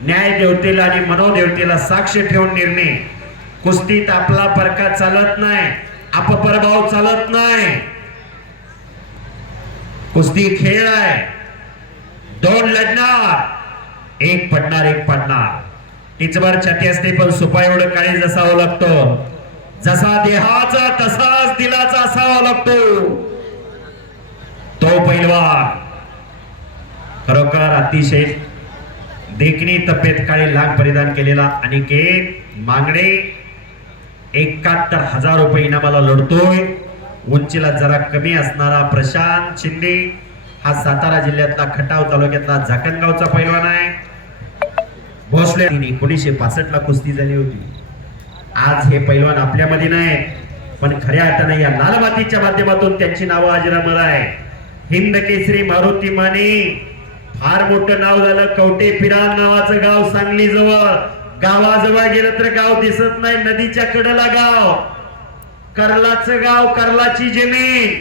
न्याय देवतेला आणि मनोदेवतेला साक्ष ठेवून निर्णय. कुस्तीत आपला परका चालत नाही अपप्रभाव चालत नाही. कुस्ती खेळ आहे. दोन लढणार एक पडणार एक पडणार. टिचभर छाती असते पण सुपा एवढं काळी असावं लागतो. जसा देहाचा तसाच दिलाचा असावा लागतो. तो पैलवान. खरोखर अतिशय देखणी तब्येत काळी लांब परिधान केलेला अनिकेत मांगडे. एकाहत्तर हजार रुपये इनामाला लढतोय. उंचीला जरा कमी असणारा प्रशांत शिंदे. हा सातारा जिल्ह्यातला खटाव तालुक्यातला झाकणगावचा पैलवान आहे. भोसले एकोणीसशे पासष्ट ला कुस्ती झाली होती. आज हे पैलवान आपल्यामध्ये नाही पण खऱ्या अर्थाने या लाल मातीच्या माध्यमातून त्यांची नावं अजरामर आहे हिंद केसरी मारुती माने. फार मोठं नाव झालं. कवटे पिरान नावाचं गाव सांगली जवळ गावाजवळ गेलं तर गाव दिसत नाही. नदीच्या कडेला गाव. कर्लाच गाव कर्लाची जमीन.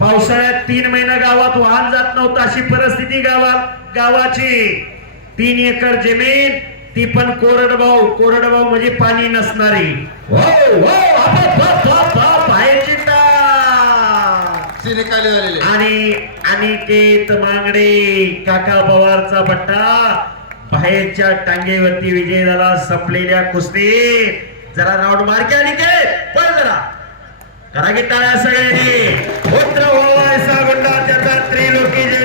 पावसाळ्यात तीन महिना गावात वाहन जात नव्हतं अशी परिस्थिती गावात गावाची. तीन एकर जमीन ती पण कोरडभाऊ कोरडभाऊ म्हणजे पाणी नसणारी. हो, हो, टाक. झालेले. आणि ते मांगडे काका पवारचा पट्टा बाहेरच्या टांगेवरती विजय झाला संपलेल्या कुस्ती. जरा राऊंड मार्के अनिकेत पळ जरा. करा की टाळ्या सगळ्यांनी. पुत्र व्हावा असा गुंडा त्याचा त्रिलोकी जन्म